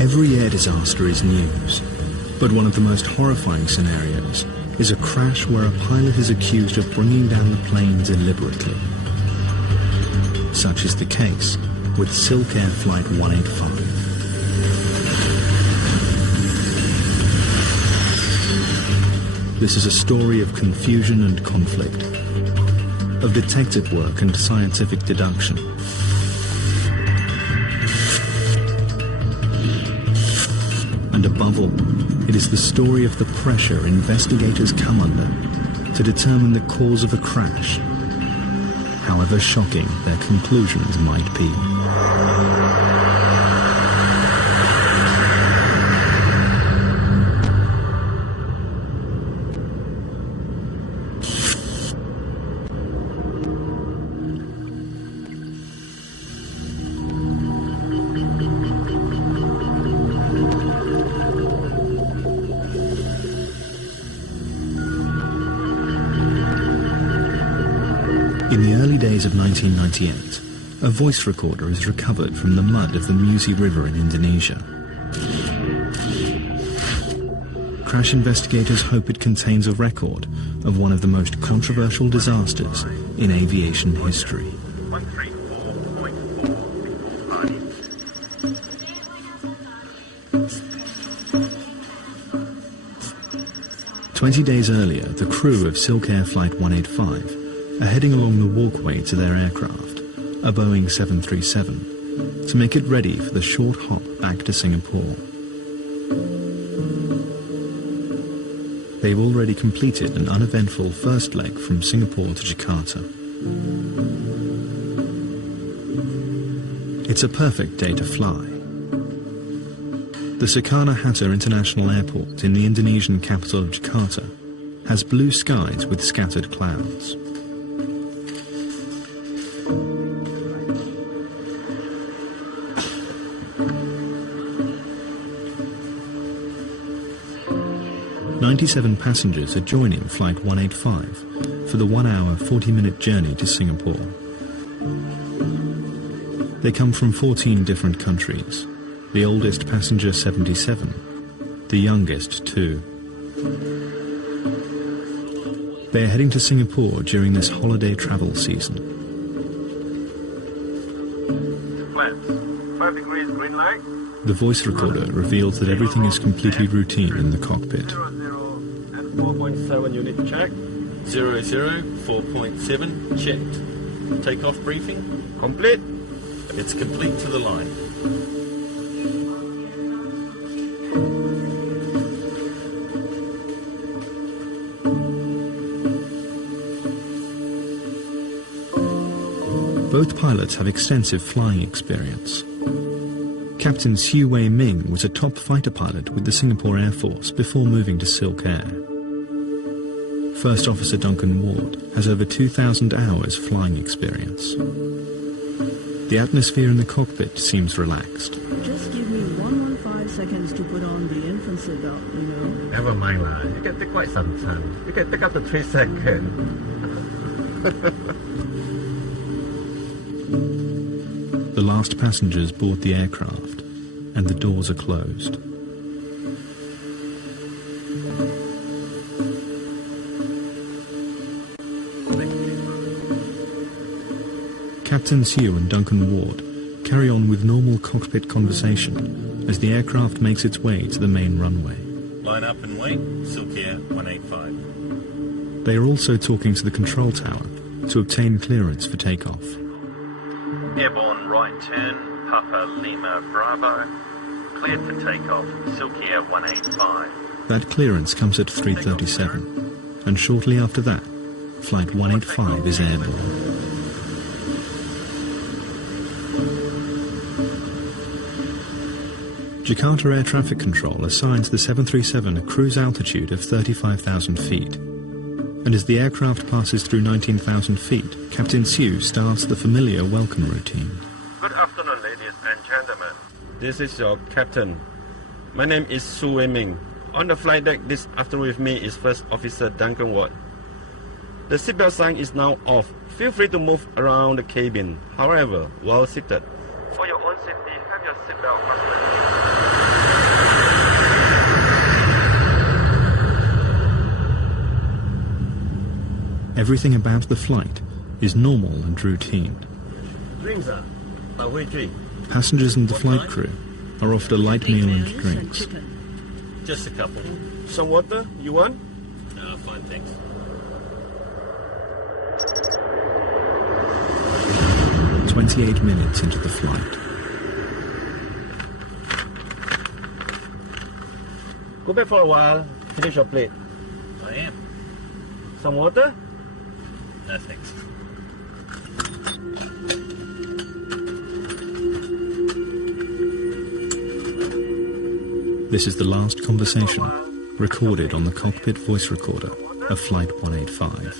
Every air disaster is news, but one of the most horrifying scenarios is a crash where a pilot is accused of bringing down the plane deliberately. Such is the case with SilkAir Flight 185. This is a story of confusion and conflict, of detective work and scientific deduction. And above all, it is the story of the pressure investigators come under to determine the cause of a crash, however shocking their conclusions might be. In the early days of 1998, a voice recorder is recovered from the mud of the Musi River in Indonesia. Crash investigators hope it contains a record of one of the most controversial disasters in aviation history. 20 days earlier, the crew of SilkAir Flight 185 are heading along the walkway to their aircraft, a Boeing 737, to make it ready for the short hop back to Singapore. They've already completed an uneventful first leg from Singapore to Jakarta. It's a perfect day to fly. The Soekarno-Hatta International Airport in the Indonesian capital of Jakarta has blue skies with scattered clouds. "97 passengers are joining Flight 185 for the 1-hour, 40-minute journey to Singapore. They come from 14 different countries, the oldest passenger 77, the youngest 2. They are heading to Singapore during this holiday travel season. Plans. 5 degrees green light. The voice recorder reveals that everything is completely routine in the cockpit. 4.7 unit check. 00, 4.7 checked. Takeoff briefing? Complete. It's complete to the line. Both pilots have extensive flying experience. Captain Siu Wei Ming was a top fighter pilot with the Singapore Air Force before moving to SilkAir. First Officer Duncan Ward has over 2,000 hours flying experience. The atmosphere in the cockpit seems relaxed. Just give me 115 seconds to put on the infant seatbelt, you know. Never mind, you can take quite some time. You can take up to 3 seconds. The last passengers board the aircraft, and the doors are closed. Captain Siu and Duncan Ward carry on with normal cockpit conversation as the aircraft makes its way to the main runway. Line up and wait, SilkAir 185. They are also talking to the control tower to obtain clearance for takeoff. Airborne right turn, Papa Lima Bravo. Cleared for takeoff, SilkAir 185. That clearance comes at 3:37, and shortly after that, Flight 185 is airborne. Jakarta Air Traffic Control assigns the 737 a cruise altitude of 35,000 feet. And as the aircraft passes through 19,000 feet, Captain Siu starts the familiar welcome routine. Good afternoon, ladies and gentlemen. This is your captain. My name is Su Wei Ming. On the flight deck this afternoon with me is First Officer Duncan Ward. The seatbelt sign is now off. Feel free to move around the cabin. However, while seated, For your own safety, have your seatbelt fastened. Everything about the flight is normal and routine. Drinks, sir. Passengers and the flight crew are offered a light meal and drinks. Just a couple. Some water, you want? Fine, thanks. "28 minutes into the flight. Go back for a while. Finish your plate. I am. Some water? No, thanks. This is the last conversation recorded on the cockpit voice recorder of Flight 185.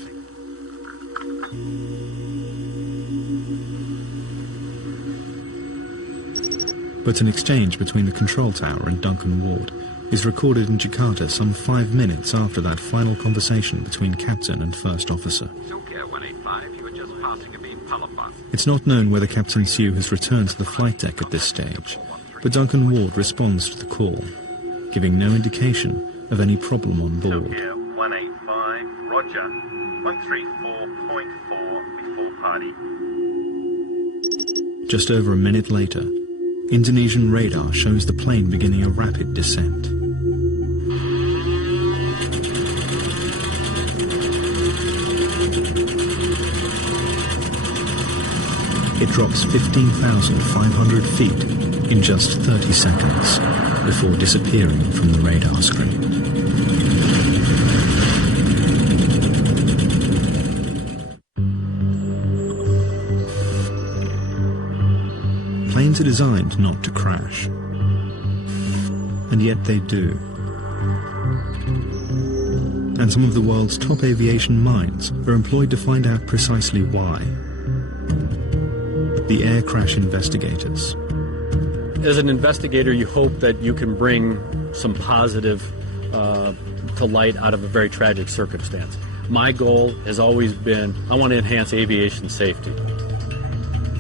But an exchange between the control tower and Duncan Ward is recorded in Jakarta some 5 minutes after that final conversation between captain and first officer. SilkAir 185, you were just passing a beam power path. It's not known whether Captain Siu has returned to the flight deck at this stage, but Duncan Ward responds to the call, giving no indication of any problem on board. SilkAir 185, roger. 134.4 with full party. Just over a minute later, Indonesian radar shows the plane beginning a rapid descent. It drops 15,500 feet in just 30 seconds before disappearing from the radar screen. Planes are designed not to crash, and yet they do. And some of the world's top aviation minds are employed to find out precisely why. The air crash investigators. As an investigator, you hope that you can bring some positive to light out of a very tragic circumstance. My goal has always been, I want to enhance aviation safety.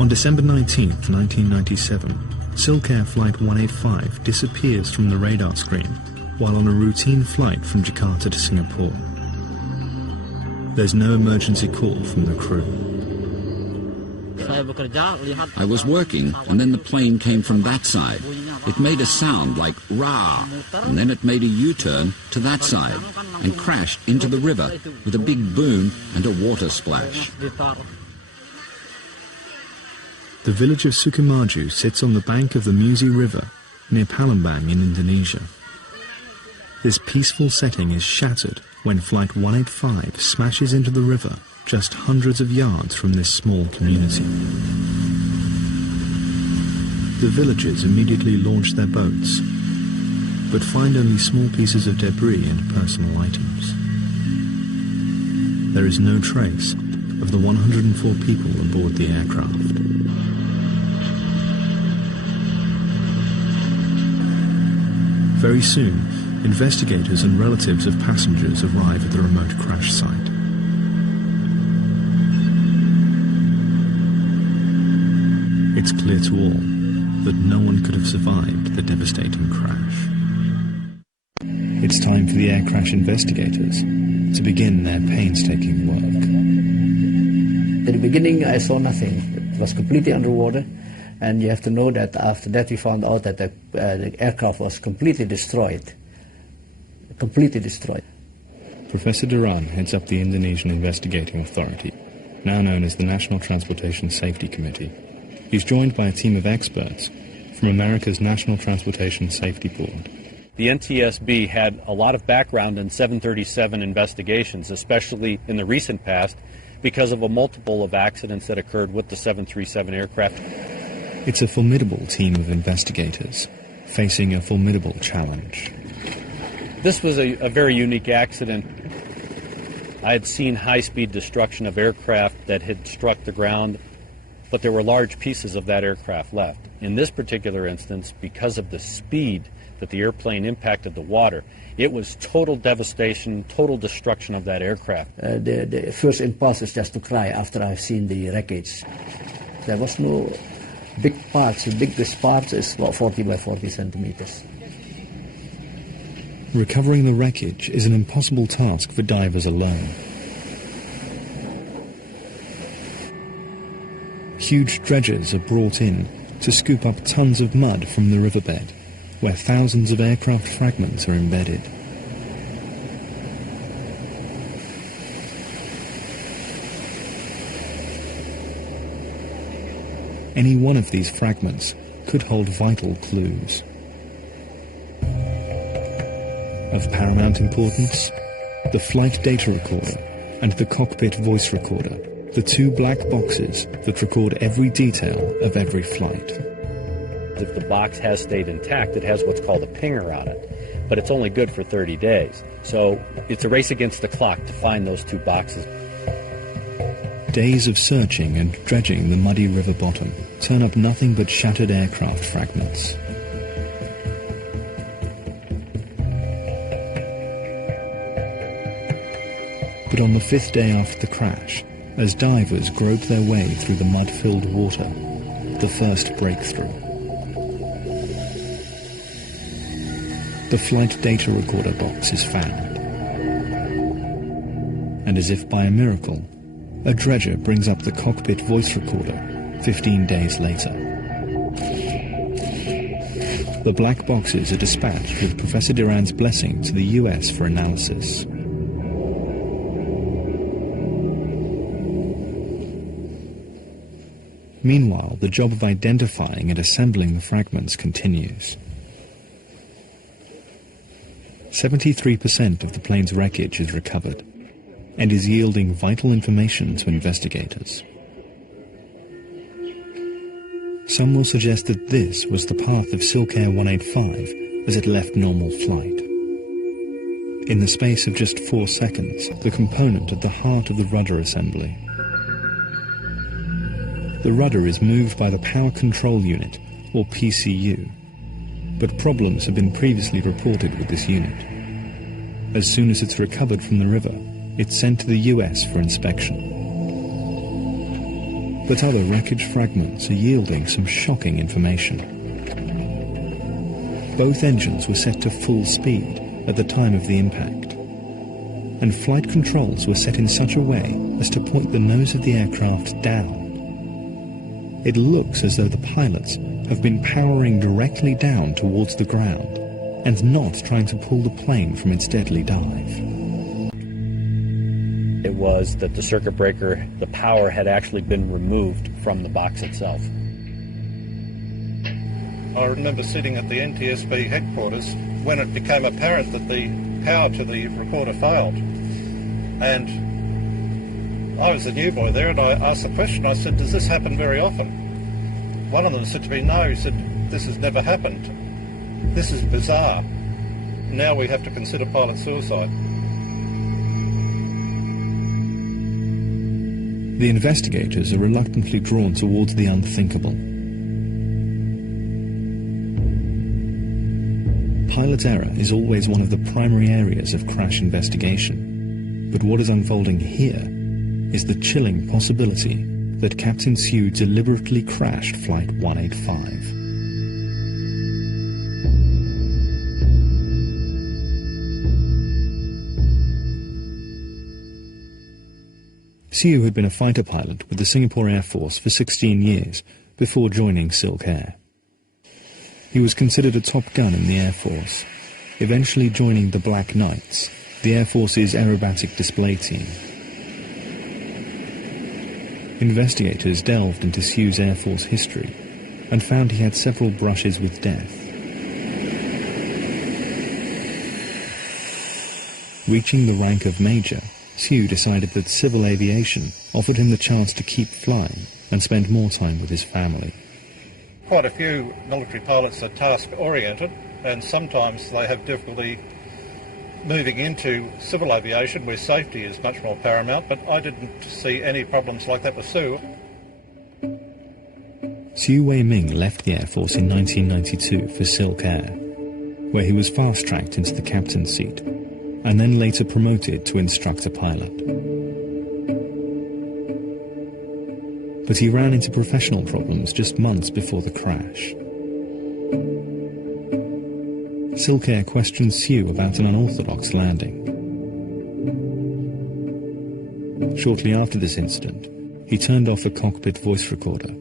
On December 19th, 1997, SilkAir Flight 185 disappears from the radar screen while on a routine flight from Jakarta to Singapore. There's no emergency call from the crew. I was working, and then the plane came from that side. It made a sound like rah, and then it made a U-turn to that side and crashed into the river with a big boom and a water splash. The village of Sukamaju sits on the bank of the Musi River near Palembang in Indonesia. This peaceful setting is shattered when Flight 185 smashes into the river just hundreds of yards from this small community. The villagers immediately launch their boats, but find only small pieces of debris and personal items. There is no trace of the 104 people aboard the aircraft. Very soon, investigators and relatives of passengers arrive at the remote crash site. It's clear to all that no one could have survived the devastating crash. It's time for the air crash investigators to begin their painstaking work. At the beginning, I saw nothing. It was completely underwater. And you have to know that after that we found out that the aircraft was completely destroyed. Completely destroyed. Professor Duran heads up the Indonesian Investigating Authority, now known as the National Transportation Safety Committee. He's joined by a team of experts from America's National Transportation Safety Board. The NTSB had a lot of background in 737 investigations, especially in the recent past, because of a multiple of accidents that occurred with the 737 aircraft. It's a formidable team of investigators facing a formidable challenge. This was a very unique accident. I had seen high-speed destruction of aircraft that had struck the ground, but there were large pieces of that aircraft left. In this particular instance, because of the speed that the airplane impacted the water, it was total devastation, total destruction of that aircraft. The first impulse is just to cry after I've seen the wreckage. There was no big parts. The biggest part is about 40 by 40 centimeters. Recovering the wreckage is an impossible task for divers alone. huge dredgers are brought in to scoop up tons of mud from the riverbed, where thousands of aircraft fragments are embedded. Any one of these fragments could hold vital clues. Of paramount importance, the flight data recorder and the cockpit voice recorder, the two black boxes that record every detail of every flight. If the box has stayed intact, it has what's called a pinger on it, but it's only good for 30 days. So it's a race against the clock to find those two boxes. Days of searching and dredging the muddy river bottom turn up nothing but shattered aircraft fragments. But on the fifth day after the crash, as divers grope their way through the mud-filled water, the first breakthrough. The flight data recorder box is found. And as if by a miracle, a dredger brings up the cockpit voice recorder 15 days later. The black boxes are dispatched with Professor Duran's blessing to the US for analysis. Meanwhile, the job of identifying and assembling the fragments continues. 73% of the plane's wreckage is recovered and is yielding vital information to investigators. Some will suggest that this was the path of SilkAir 185 as it left normal flight. In the space of just 4 seconds, the component at the heart of the rudder assembly. The rudder is moved by the Power Control Unit, or PCU, but problems have been previously reported with this unit. As soon as it's recovered from the river, it's sent to the US for inspection. But other wreckage fragments are yielding some shocking information. Both engines were set to full speed at the time of the impact, and flight controls were set in such a way as to point the nose of the aircraft down. It looks as though the pilots have been powering directly down towards the ground and not trying to pull the plane from its deadly dive. It was that the circuit breaker, the power had actually been removed from the box itself. I remember sitting at the NTSB headquarters when it became apparent that the power to the recorder failed. And I was the new boy there, and I asked the question. I said, does this happen very often? One of them said to me, no. He said, this has never happened. This is bizarre. Now we have to consider pilot suicide. The investigators are reluctantly drawn towards the unthinkable. Pilot error is always one of the primary areas of crash investigation, but what is unfolding here is the chilling possibility that Captain Sue deliberately crashed Flight 185. Sue had been a fighter pilot with the Singapore Air Force for 16 years before joining SilkAir. He was considered a top gun in the Air Force, eventually joining the Black Knights, the Air Force's aerobatic display team. Investigators delved into Sue's Air Force history and found he had several brushes with death. Reaching the rank of Major, Sue decided that civil aviation offered him the chance to keep flying and spend more time with his family. Quite a few military pilots are task-oriented, and sometimes they have difficulty moving into civil aviation where safety is much more paramount, but I didn't see any problems like that with Sue. Sue Wei Ming left the Air Force in 1992 for SilkAir, where he was fast-tracked into the captain's seat, and then later promoted to instructor pilot. But he ran into professional problems just months before the crash. SilkAir questioned Sue about an unorthodox landing. Shortly after this incident, he turned off a cockpit voice recorder,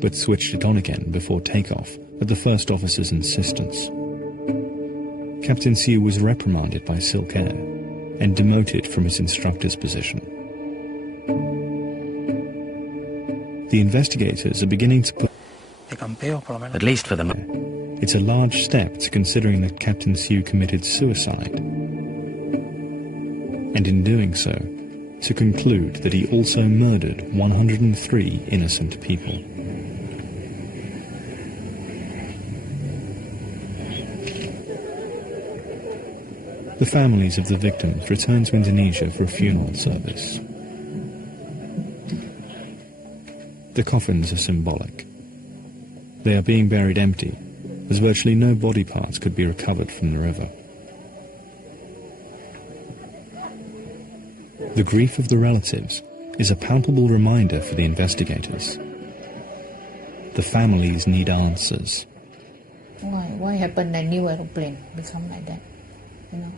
but switched it on again before takeoff at the first officer's insistence. Captain Siu was reprimanded by SilkAir and demoted from his instructor's position. The investigators are beginning to put... At least for the moment. It's a large step to considering that Captain Siu committed suicide, and in doing so, to conclude that he also murdered 103 innocent people. The families of the victims return to Indonesia for a funeral service. The coffins are symbolic. They are being buried empty, as virtually no body parts could be recovered from the river. The grief of the relatives is a palpable reminder for the investigators. The families need answers. Why happened a new aeroplane become like that? You know,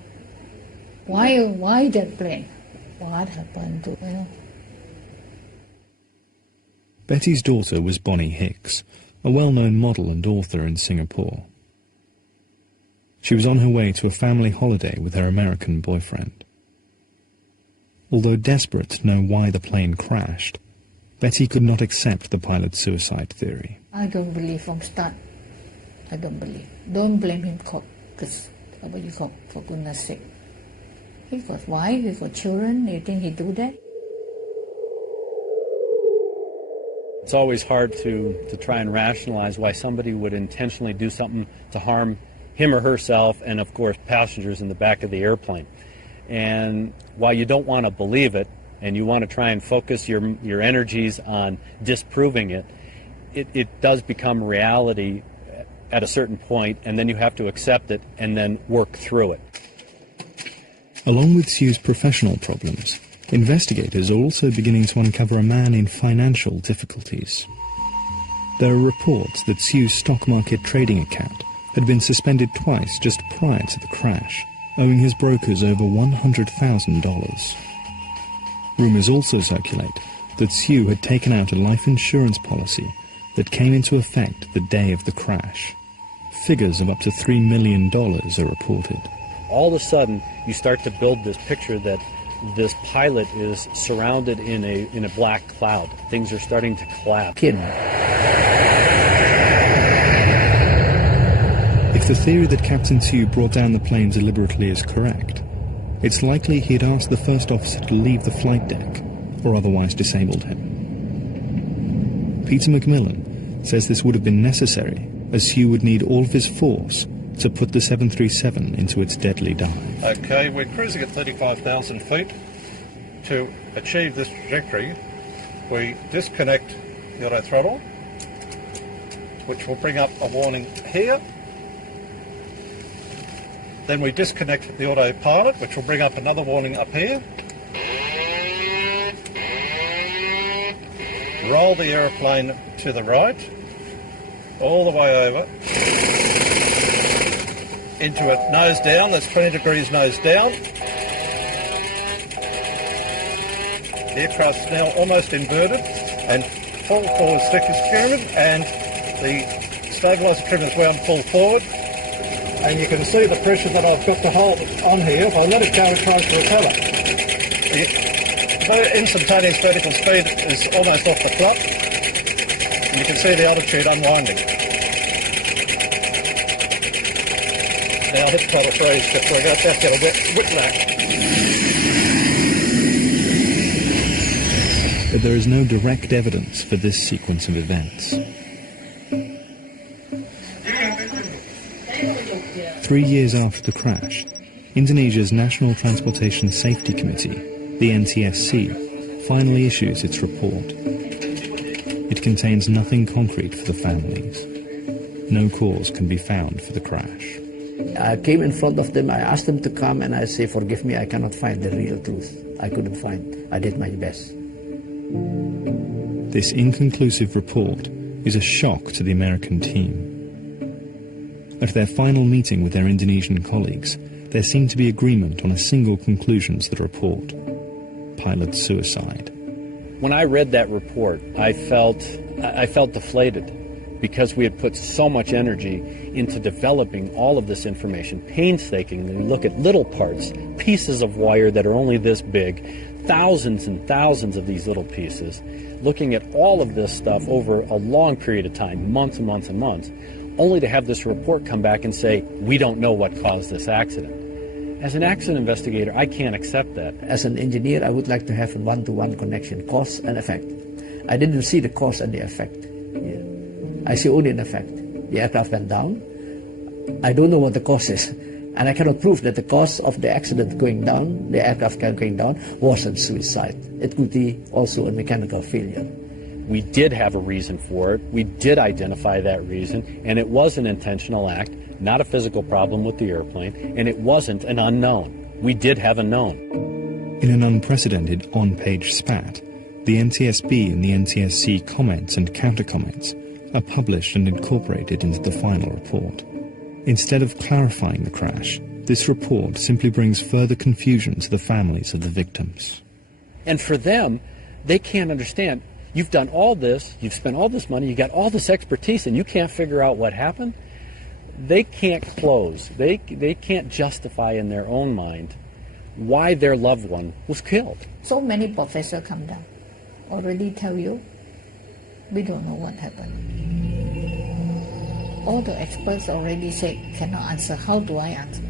why that plane? What happened to, you know? Betty's daughter was Bonnie Hicks, a well-known model and author in Singapore. She was on her way to a family holiday with her American boyfriend. Although desperate to know why the plane crashed, Betty could not accept the pilot's suicide theory. I don't believe from start. I don't believe. Don't blame him, because for goodness sake. He got wife, he got children. You think he do that? It's always hard to try and rationalize why somebody would intentionally do something to harm him or herself and, of course, passengers in the back of the airplane. And while you don't want to believe it and you want to try and focus your energies on disproving it, it does become reality at a certain point, and then you have to accept it and then work through it. Along with Siu's professional problems, investigators are also beginning to uncover a man in financial difficulties. There are reports that Siu's stock market trading account had been suspended twice just prior to the crash, owing his brokers over $100,000. Rumours also circulate that Siu had taken out a life insurance policy that came into effect the day of the crash. Figures of up to $3 million are reported. All of a sudden, you start to build this picture that this pilot is surrounded in a black cloud. Things are starting to collapse. If the theory that Captain Siu brought down the plane deliberately is correct, it's likely he had asked the first officer to leave the flight deck, or otherwise disabled him. Peter Macmillan says this would have been necessary, as Siu would need all of his force to put the 737 into its deadly dive. Okay, we're cruising at 35,000 feet. To achieve this trajectory, we disconnect the auto throttle, which will bring up a warning here. Then we disconnect the autopilot, which will bring up another warning up here. Roll the aeroplane to the right, all the way over, into it nose down. That's 20 degrees nose down. The aircraft's now almost inverted, and full forward stick is tuned, and the stabiliser trim is wound full forward. And you can see the pressure that I've got to hold on here. If I let it go, it tries to recover. The instantaneous vertical speed is almost off the flap. And you can see the altitude unwinding. Now hit throttle freeze just so I got that little bit whiplash. But there is no direct evidence for this sequence of events. 3 years after the crash, Indonesia's National Transportation Safety Committee, the NTSC, finally issues its report. It contains nothing concrete for the families. No cause can be found for the crash. I came in front of them, I asked them to come, and I say, forgive me, I cannot find the real truth. I couldn't find. I did my best. This inconclusive report is a shock to the American team. At their final meeting with their Indonesian colleagues, there seemed to be agreement on a single conclusion to the report: pilot suicide. When I read that report, I felt deflated because we had put so much energy into developing all of this information painstakingly. We look at little parts, pieces of wire that are only this big, thousands and thousands of these little pieces, looking at all of this stuff over a long period of time, months and months and months, only to have this report come back and say, we don't know what caused this accident. As an accident investigator, I can't accept that. As an engineer, I would like to have a one-to-one connection, cause and effect. I didn't see the cause and the effect. Yeah. I see only an effect. The aircraft went down. I don't know what the cause is. And I cannot prove that the cause of the accident going down, the aircraft going down, wasn't suicide. It could be also a mechanical failure. We did have a reason for it. We did identify that reason, and it was an intentional act, not a physical problem with the airplane, and it wasn't an unknown. We did have a known. In an unprecedented on-page spat, the NTSB and the NTSC comments and counter-comments are published and incorporated into the final report. Instead of clarifying the crash, this report simply brings further confusion to the families of the victims. And for them, they can't understand. You've done all this, you've spent all this money, you got all this expertise, and you can't figure out what happened? They can't close. They can't justify in their own mind why their loved one was killed. So many professors come down, already tell you, we don't know what happened. All the experts already say, cannot answer. How do I answer?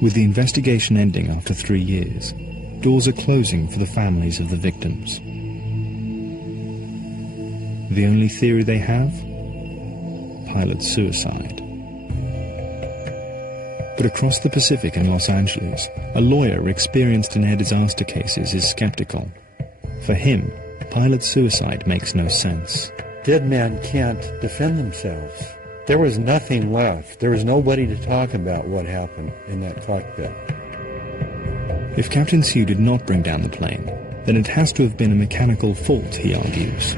With the investigation ending after 3 years, doors are closing for the families of the victims. The only theory they have? Pilot suicide. But across the Pacific in Los Angeles, a lawyer experienced in air disaster cases is skeptical. For him, pilot suicide makes no sense. Dead men can't defend themselves. There was nothing left. There was nobody to talk about what happened in that cockpit. If Captain Sue did not bring down the plane, then it has to have been a mechanical fault, he argues.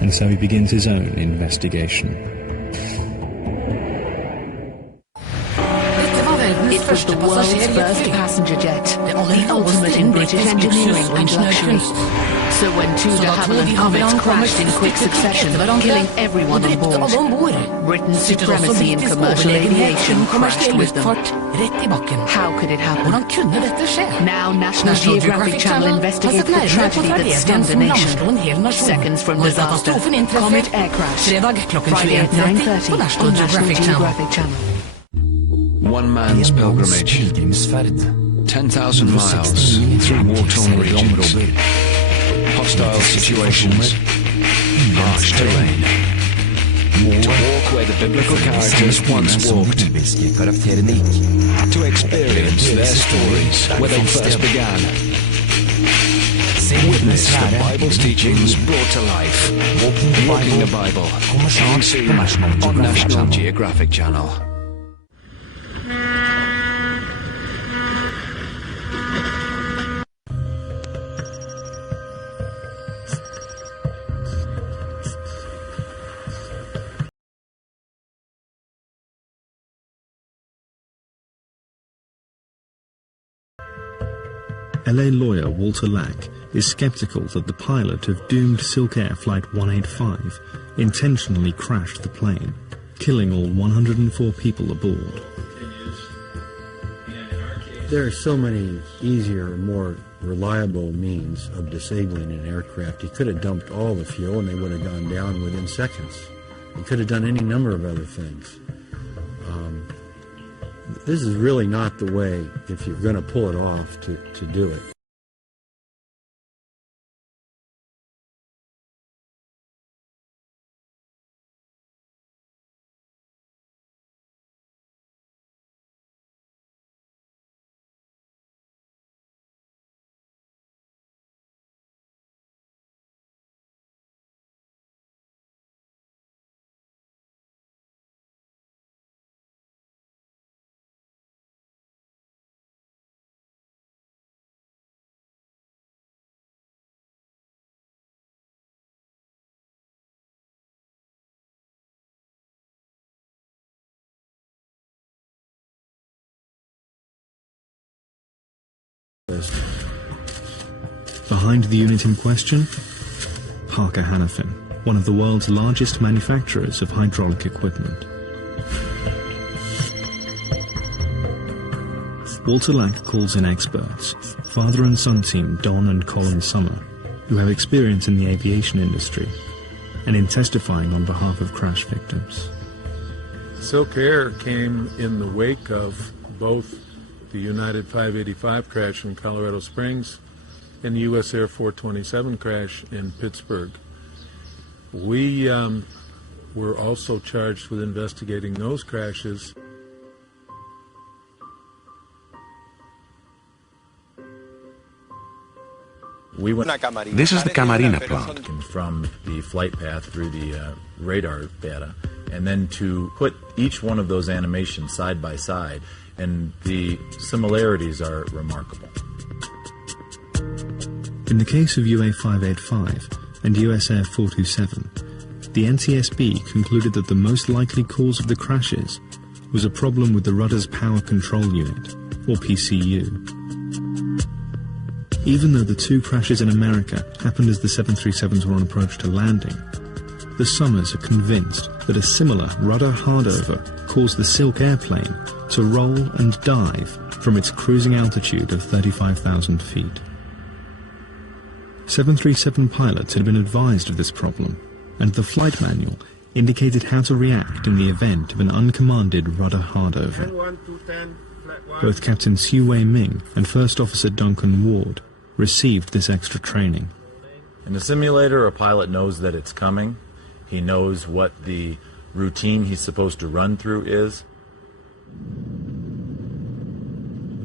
And so he begins his own investigation. It was the world's first passenger jet, the ultimate in British engineering and luxury. So when two de Havilland Comets crashed in quick succession, killing everyone on board, Britain's supremacy in commercial aviation crashed with them. How could it happen? Now National Geographic Channel investigates the tragedy that stunned the nation. Seconds from disaster, Comet air crash, Friday at 9:30 on National Geographic Channel. One man's pilgrimage, 10,000 miles through war-torn regions, hostile situations, harsh terrain, to walk where the biblical characters once walked, to experience their stories where they first began, witness the Bible's teachings brought to life, Walking the Bible, coming soon on National Geographic Channel. LA lawyer Walter Lack is skeptical that the pilot of doomed SilkAir Flight 185 intentionally crashed the plane, killing all 104 people aboard. There are so many easier, more reliable means of disabling an aircraft. He could have dumped all the fuel and they would have gone down within seconds. He could have done any number of other things. This is really not the way, if you're going to pull it off, to do it. list. Behind the unit in question, Parker Hannifin, one of the world's largest manufacturers of hydraulic equipment. Walter Lack calls in experts, father and son team Don and Colin Summer, who have experience in the aviation industry, and in testifying on behalf of crash victims. SilkAir came in the wake of both the United 585 crash in Colorado Springs and the U.S. Air 427 crash in Pittsburgh. We were also charged with investigating those crashes. This is the Camarina plant. From the flight path through the radar data, and then to put each one of those animations side by side, and the similarities are remarkable. In the case of UA 585 and US Air 427, the NTSB concluded that the most likely cause of the crashes was a problem with the rudder's power control unit, or PCU. Even though the two crashes in America happened as the 737s were on approach to landing, the Summers are convinced that a similar rudder hardover caused the SilkAir plane to roll and dive from its cruising altitude of 35,000 feet. 737 pilots had been advised of this problem, and the flight manual indicated how to react in the event of an uncommanded rudder hardover. Both Captain Siu Wei Ming and First Officer Duncan Ward received this extra training. In the simulator, a pilot knows that it's coming. He knows what the routine he's supposed to run through is.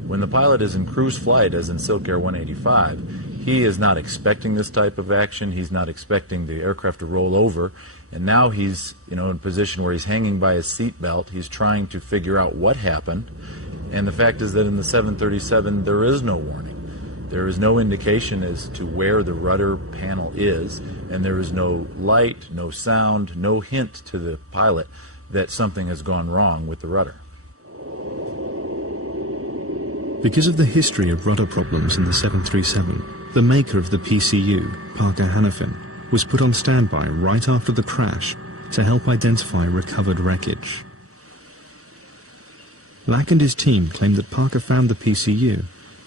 When the pilot is in cruise flight, as in SilkAir 185, he is not expecting this type of action. He's not expecting the aircraft to roll over. And now he's, in a position where he's hanging by his seat belt. He's trying to figure out what happened. And the fact is that in the 737, there is no warning. There is no indication as to where the rudder panel is, and there is no light, no sound, no hint to the pilot that something has gone wrong with the rudder. Because of the history of rudder problems in the 737, the maker of the PCU, Parker Hannifin, was put on standby right after the crash to help identify recovered wreckage. Lack and his team claimed that Parker found the PCU,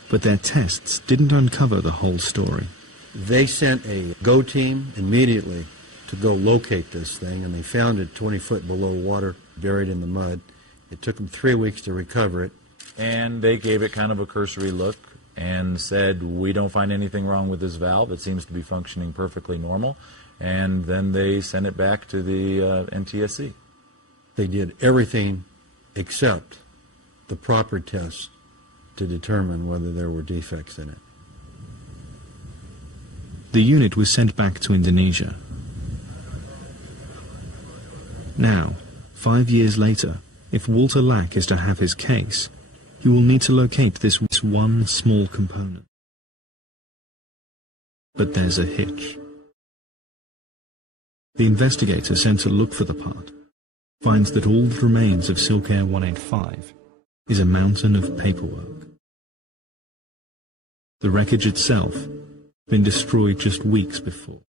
but their tests didn't uncover the whole story. They sent a GO team immediately to go locate this thing, and they found it 20 foot below water, buried in the mud. It took them 3 weeks to recover it. And they gave it kind of a cursory look and said, we don't find anything wrong with this valve. It seems to be functioning perfectly normal. And then they sent it back to the NTSC. They did everything except the proper tests to determine whether there were defects in it. The unit was sent back to Indonesia. Now, 5 years later, if Walter Lack is to have his case, he will need to locate this one small component. But there's a hitch. The investigator sent to look for the part finds that all that remains of SilkAir 185 is a mountain of paperwork. The wreckage itself had been destroyed just weeks before.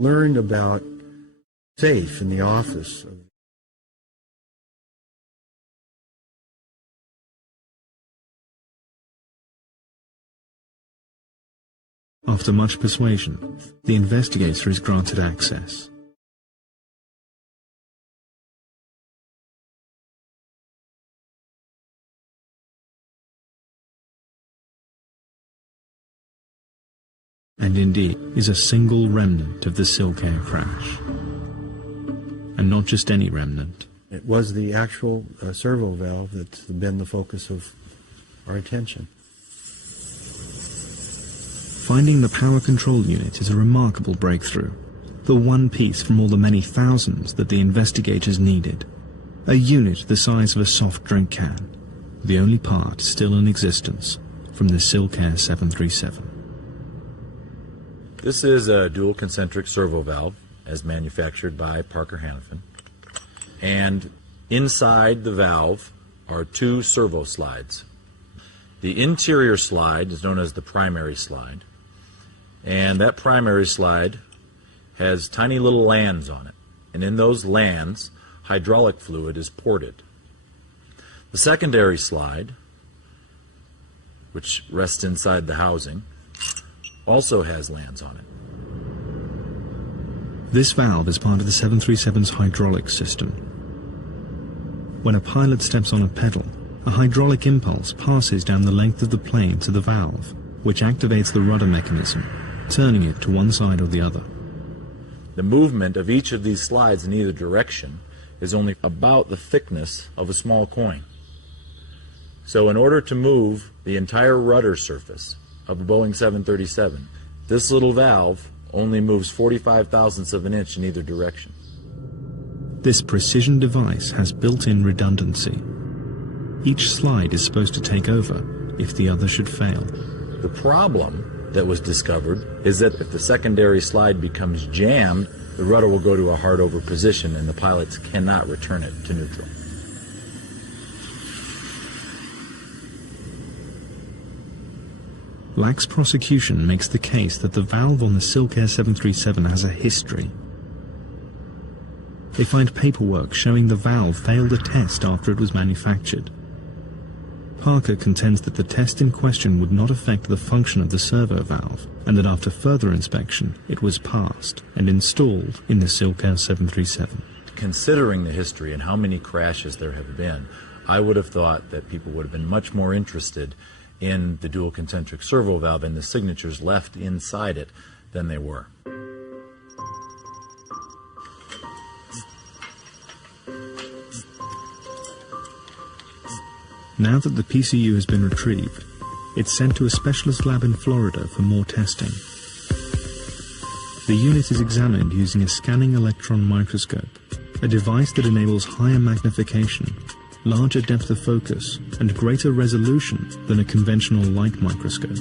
Learned about safe in the office. After much persuasion, the investigator is granted access. And indeed is a single remnant of the SilkAir crash. And not just any remnant. It was the actual servo valve that's been the focus of our attention. Finding the power control unit is a remarkable breakthrough. The one piece from all the many thousands that the investigators needed. A unit the size of a soft drink can. The only part still in existence from the SilkAir 737. This is a dual concentric servo valve, as manufactured by Parker Hannifin. And inside the valve are two servo slides. The interior slide is known as the primary slide, and that primary slide has tiny little lands on it, and in those lands hydraulic fluid is ported. The secondary slide, which rests inside the housing, also has lands on it. This valve is part of the 737's hydraulic system. When a pilot steps on a pedal, a hydraulic impulse passes down the length of the plane to the valve, which activates the rudder mechanism, turning it to one side or the other. The movement of each of these slides in either direction is only about the thickness of a small coin. So in order to move the entire rudder surface of a Boeing 737, this little valve only moves 45 thousandths of an inch in either direction. This precision device has built-in redundancy. Each slide is supposed to take over if the other should fail. The problem that was discovered is that if the secondary slide becomes jammed, the rudder will go to a hard-over position and the pilots cannot return it to neutral. Lack's prosecution makes the case that the valve on the SilkAir 737 has a history. They find paperwork showing the valve failed a test after it was manufactured. Parker contends that the test in question would not affect the function of the servo valve, and that after further inspection it was passed and installed in the SilkAir 737. Considering the history and how many crashes there have been, I would have thought that people would have been much more interested in the dual concentric servo valve and the signatures left inside it than they were. Now that the PCU has been retrieved, it's sent to a specialist lab in Florida for more testing. The unit is examined using a scanning electron microscope, a device that enables higher magnification, larger depth of focus, and greater resolution than a conventional light microscope.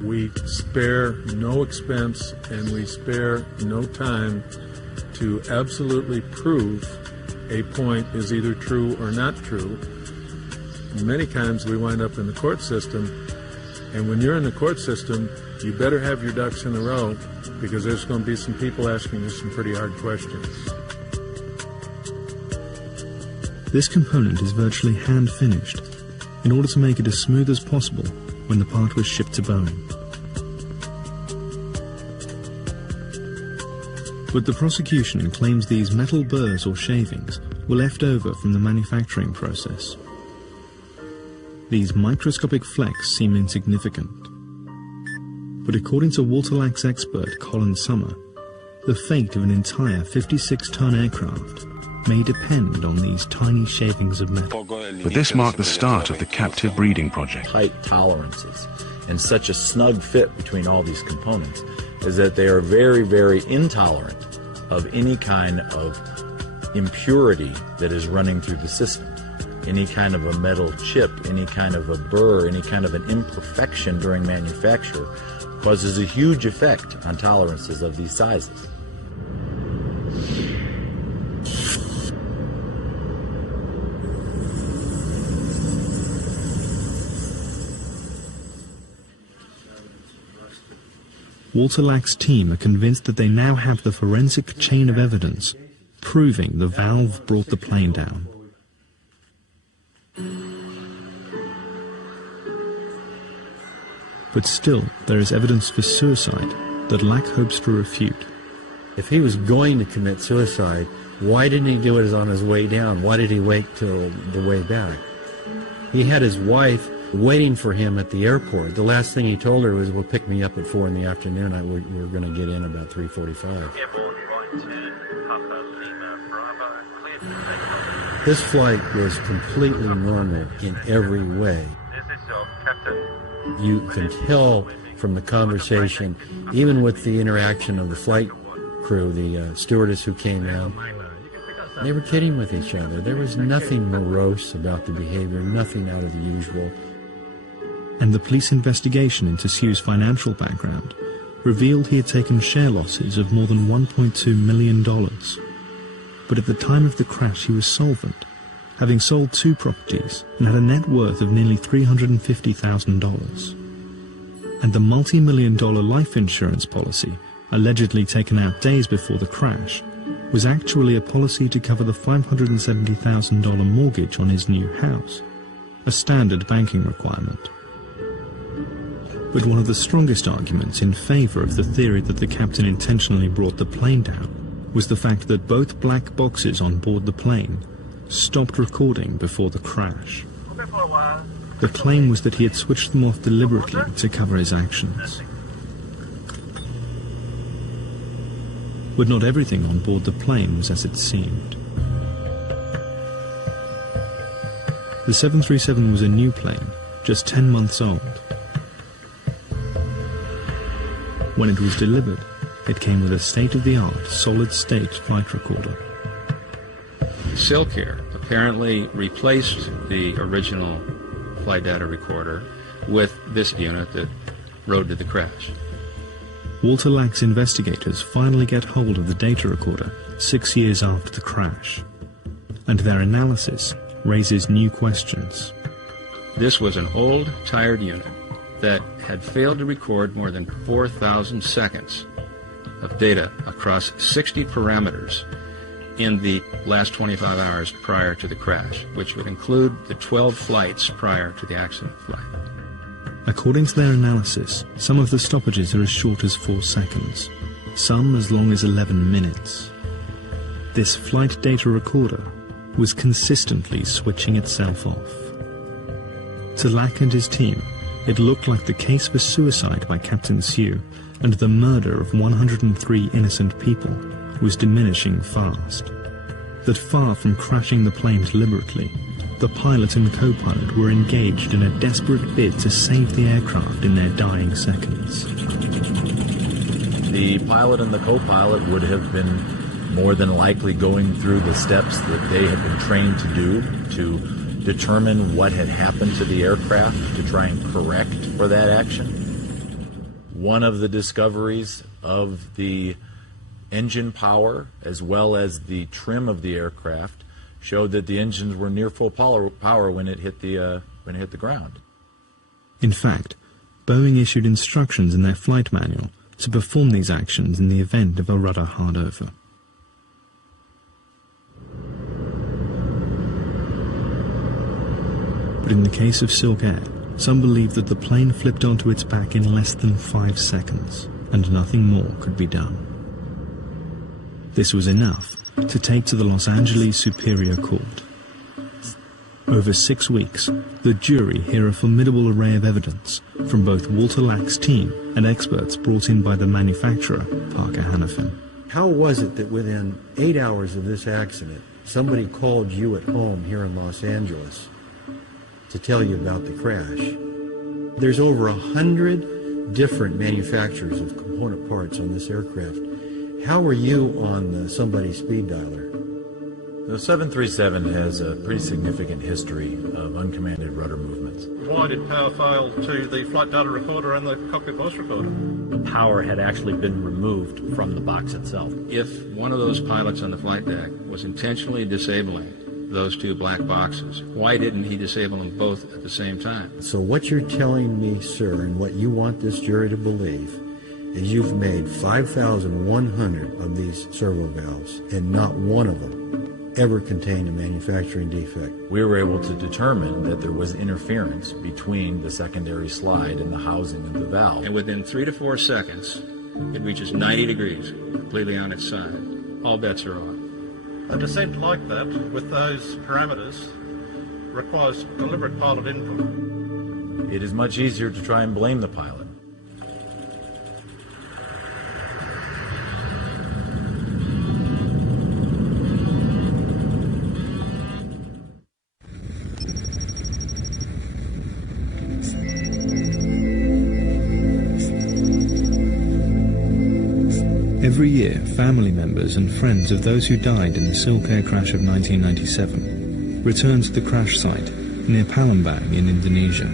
We spare no expense and we spare no time to absolutely prove a point is either true or not true. Many times we wind up in the court system, and when you're in the court system, you better have your ducks in a row, because there's going to be some people asking you some pretty hard questions. This component is virtually hand-finished in order to make it as smooth as possible when the part was shipped to Boeing. But the prosecution claims these metal burrs or shavings were left over from the manufacturing process. These microscopic flecks seem insignificant. But according to Walter Lack's expert Colin Summer, the fate of an entire 56-ton aircraft may depend on these tiny shavings of metal. But this marked the start of the captive breeding project. Tight tolerances and such a snug fit between all these components is that they are very, very intolerant of any kind of impurity that is running through the system. Any kind of a metal chip, any kind of a burr, any kind of an imperfection during manufacture causes a huge effect on tolerances of these sizes. Walter Lack's team are convinced that they now have the forensic chain of evidence proving the valve brought the plane down. But still, there is evidence for suicide that Lack hopes to refute. If he was going to commit suicide, why didn't he do it on his way down? Why did he wait till the way back? He had his wife waiting for him at the airport. The last thing he told her was, "Well, pick me up at 4 in the afternoon. We're going to get in about 3:45. This flight was completely normal in every way. You can tell from the conversation, even with the interaction of the flight crew, the stewardess who came out, they were kidding with each other. There was nothing morose about the behavior, nothing out of the usual. And the police investigation into Sue's financial background revealed he had taken share losses of more than $1.2 million. but at the time of the crash he was solvent, having sold 2 properties and had a net worth of nearly $350,000. And the multi-million-dollar life insurance policy, allegedly taken out days before the crash, was actually a policy to cover the $570,000 mortgage on his new house, a standard banking requirement. But one of the strongest arguments in favor of the theory that the captain intentionally brought the plane down was the fact that both black boxes on board the plane stopped recording before the crash. The claim was that he had switched them off deliberately to cover his actions. But not everything on board the plane was as it seemed. The 737 was a new plane, just 10 months old. When it was delivered, it came with a state-of-the-art solid-state flight recorder. SilkAir apparently replaced the original flight data recorder with this unit that rode to the crash. Walter Lack's investigators finally get hold of the data recorder 6 years after the crash, and their analysis raises new questions. This was an old, tired unit that had failed to record more than 4,000 seconds of data across 60 parameters in the last 25 hours prior to the crash, which would include the 12 flights prior to the accident flight. According to their analysis, some of the stoppages are as short as 4 seconds, some as long as 11 minutes. This flight data recorder was consistently switching itself off. To Lack and his team, it looked like the case for suicide by Captain Sue and the murder of 103 innocent people was diminishing fast. That far from crashing the plane deliberately, the pilot and co-pilot were engaged in a desperate bid to save the aircraft in their dying seconds. The pilot and the co-pilot would have been more than likely going through the steps that they had been trained to do to determine what had happened to the aircraft to try and correct for that action. One of the discoveries of the engine power as well as the trim of the aircraft showed that the engines were near full power when it hit the ground. In fact, Boeing issued instructions in their flight manual to perform these actions in the event of a rudder hardover. But in the case of SilkAir, some believe that the plane flipped onto its back in less than 5 seconds, and nothing more could be done. This was enough to take to the Los Angeles Superior Court. Over 6 weeks, the jury hear a formidable array of evidence from both Walter Lack's team and experts brought in by the manufacturer, Parker Hannifin. How was it that within 8 hours of this accident, somebody called you at home here in Los Angeles to tell you about the crash? There's over 100 different manufacturers of component parts on this aircraft. How were you on somebody's speed dialer? The 737 has a pretty significant history of uncommanded rudder movements. Why did power fail to the flight data recorder and the cockpit voice recorder? The power had actually been removed from the box itself. If one of those pilots on the flight deck was intentionally disabling those 2 black boxes, why didn't he disable them both at the same time? So what you're telling me, sir, and what you want this jury to believe, is you've made 5,100 of these servo valves, and not one of them ever contained a manufacturing defect. We were able to determine that there was interference between the secondary slide and the housing of the valve. And within 3 to 4 seconds, it reaches 90 degrees, completely on its side. All bets are off. A descent like that, with those parameters, requires deliberate pilot input. It is much easier to try and blame the pilot. Every year, family members and friends of those who died in the SilkAir crash of 1997 return to the crash site near Palembang in Indonesia.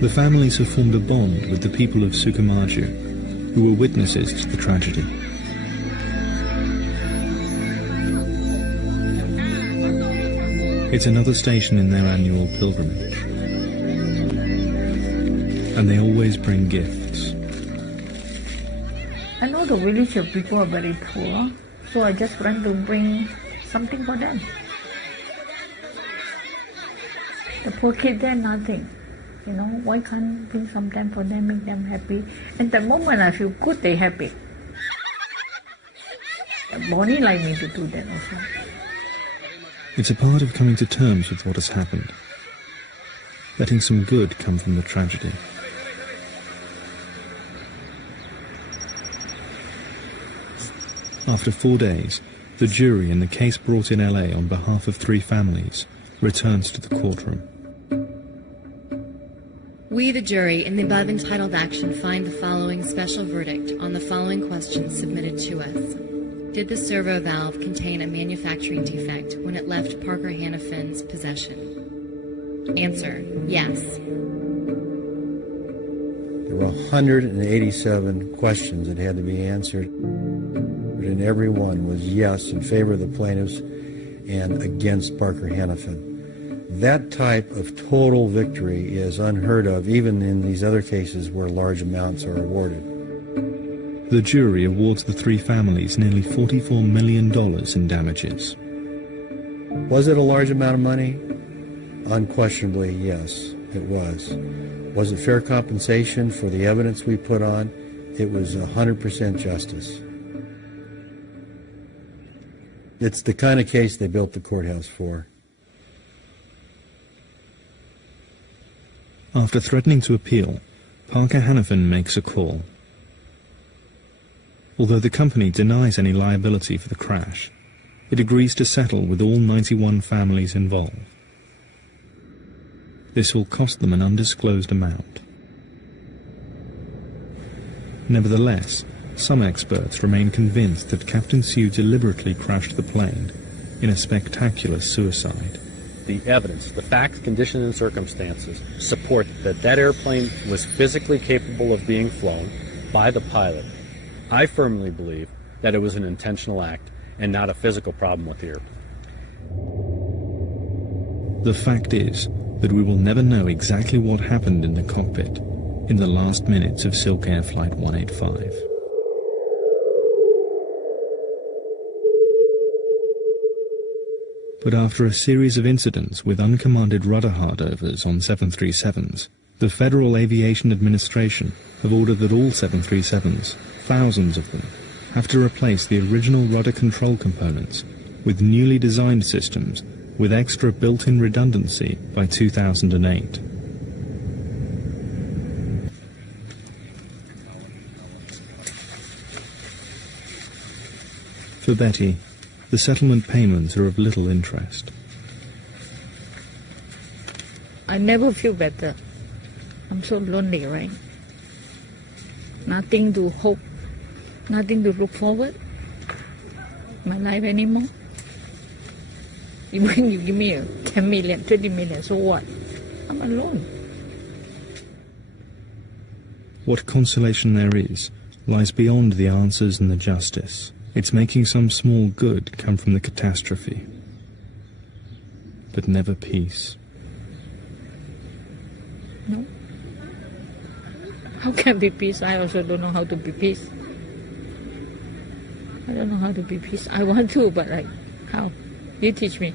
The families have formed a bond with the people of Sukamaju, who were witnesses to the tragedy. It's another station in their annual pilgrimage. And they always bring gifts. I know the village people are very poor, so I just want to bring something for them. The poor kids, they're nothing. You know, why can't bring something for them, make them happy? And the moment I feel good, they're happy. Bonnie like me to do that also. It's a part of coming to terms with what has happened, letting some good come from the tragedy. After 4 days, the jury in the case brought in LA on behalf of 3 families returns to the courtroom. We, the jury, in the above entitled action find the following special verdict on the following questions submitted to us. Did the servo valve contain a manufacturing defect when it left Parker Hannafin's possession? Answer, yes. There were 187 questions that had to be answered, and every one was yes in favor of the plaintiffs and against Parker Hannafin. That type of total victory is unheard of, even in these other cases where large amounts are awarded. The jury awards the 3 families nearly $44 million in damages. Was it a large amount of money? Unquestionably, yes, it was. Was it fair compensation for the evidence we put on? It was 100% justice. It's the kind of case they built the courthouse for. After threatening to appeal, Parker Hannafin makes a call. Although the company denies any liability for the crash, it agrees to settle with all 91 families involved. This will cost them an undisclosed amount. Nevertheless, some experts remain convinced that Captain Sue deliberately crashed the plane in a spectacular suicide. The evidence, the facts, conditions, and circumstances support that that airplane was physically capable of being flown by the pilot. I firmly believe that it was an intentional act and not a physical problem with the airplane. The fact is that we will never know exactly what happened in the cockpit in the last minutes of SilkAir Flight 185. But after a series of incidents with uncommanded rudder hardovers on 737s, the Federal Aviation Administration have ordered that all 737s, thousands of them, have to replace the original rudder control components with newly designed systems with extra built-in redundancy by 2008. For Betty, the settlement payments are of little interest. I never feel better. I'm so lonely, right? Nothing to hope, nothing to look forward. My life anymore. Even you give me 10 million, 20 million, so what? I'm alone. What consolation there is lies beyond the answers and the justice. It's making some small good come from the catastrophe, but never peace. No. How can be peace? I also don't know how to be peace. I don't know how to be peace. I want to, but like, how? You teach me.